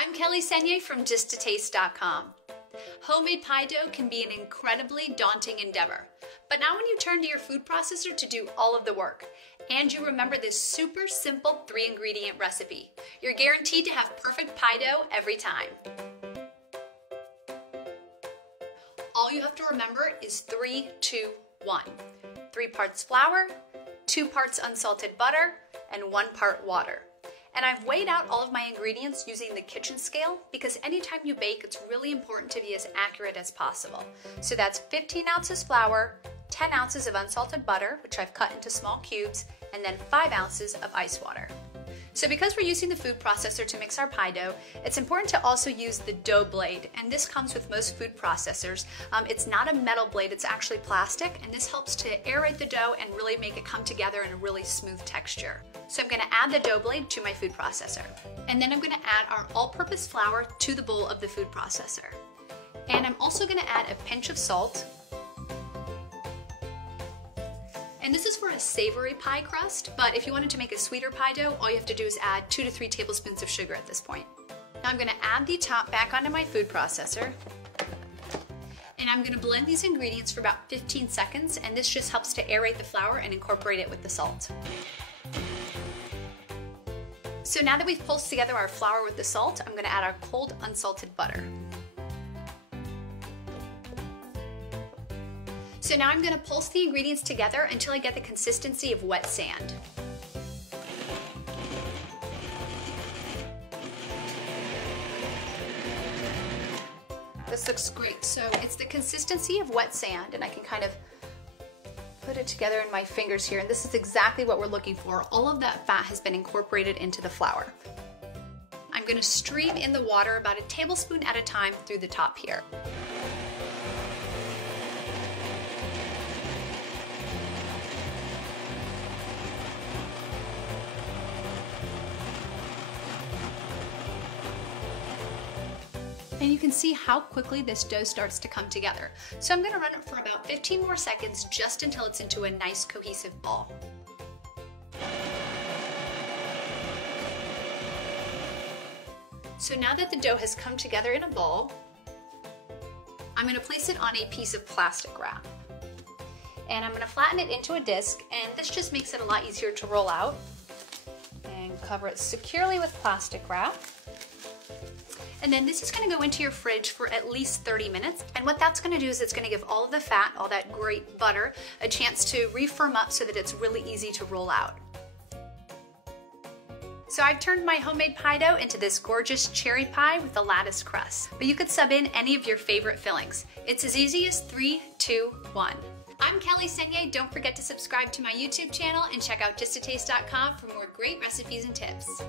I'm Kelly Senier from JustToTaste.com. Homemade pie dough can be an incredibly daunting endeavor, but now when you turn to your food processor to do all of the work, and you remember this super simple 3-ingredient recipe, you're guaranteed to have perfect pie dough every time. All you have to remember is 3, 2, 1. 3 parts flour, 2 parts unsalted butter, and 1 part water. And I've weighed out all of my ingredients using the kitchen scale because anytime you bake, it's really important to be as accurate as possible. So that's 15 ounces flour, 10 ounces of unsalted butter, which I've cut into small cubes, and then 5 ounces of ice water. So because we're using the food processor to mix our pie dough, it's important to also use the dough blade, and this comes with most food processors. It's not a metal blade, it's actually plastic, and this helps to aerate the dough and really make it come together in a really smooth texture. So I'm going to add the dough blade to my food processor. And then I'm going to add our all-purpose flour to the bowl of the food processor. And I'm also going to add a pinch of salt. And this is for a savory pie crust, but if you wanted to make a sweeter pie dough, all you have to do is add 2 to 3 tablespoons of sugar at this point. Now I'm going to add the top back onto my food processor, and I'm going to blend these ingredients for about 15 seconds, and this just helps to aerate the flour and incorporate it with the salt. So now that we've pulsed together our flour with the salt, I'm going to add our cold unsalted butter. So now I'm going to pulse the ingredients together until I get the consistency of wet sand. This looks great. So it's the consistency of wet sand, and I can kind of put it together in my fingers here, and this is exactly what we're looking for. All of that fat has been incorporated into the flour. I'm going to stream in the water about a tablespoon at a time through the top here. And you can see how quickly this dough starts to come together. So I'm going to run it for about 15 more seconds just until it's into a nice cohesive ball. So now that the dough has come together in a ball, I'm going to place it on a piece of plastic wrap. And I'm going to flatten it into a disc, and this just makes it a lot easier to roll out. And cover it securely with plastic wrap. And then this is going to go into your fridge for at least 30 minutes. And what that's going to do is it's going to give all of the fat, all that great butter, a chance to refirm up so that it's really easy to roll out. So I've turned my homemade pie dough into this gorgeous cherry pie with a lattice crust. But you could sub in any of your favorite fillings. It's as easy as 3, 2, 1. I'm Kelly Senier. Don't forget to subscribe to my YouTube channel and check out JustToTaste.com for more great recipes and tips.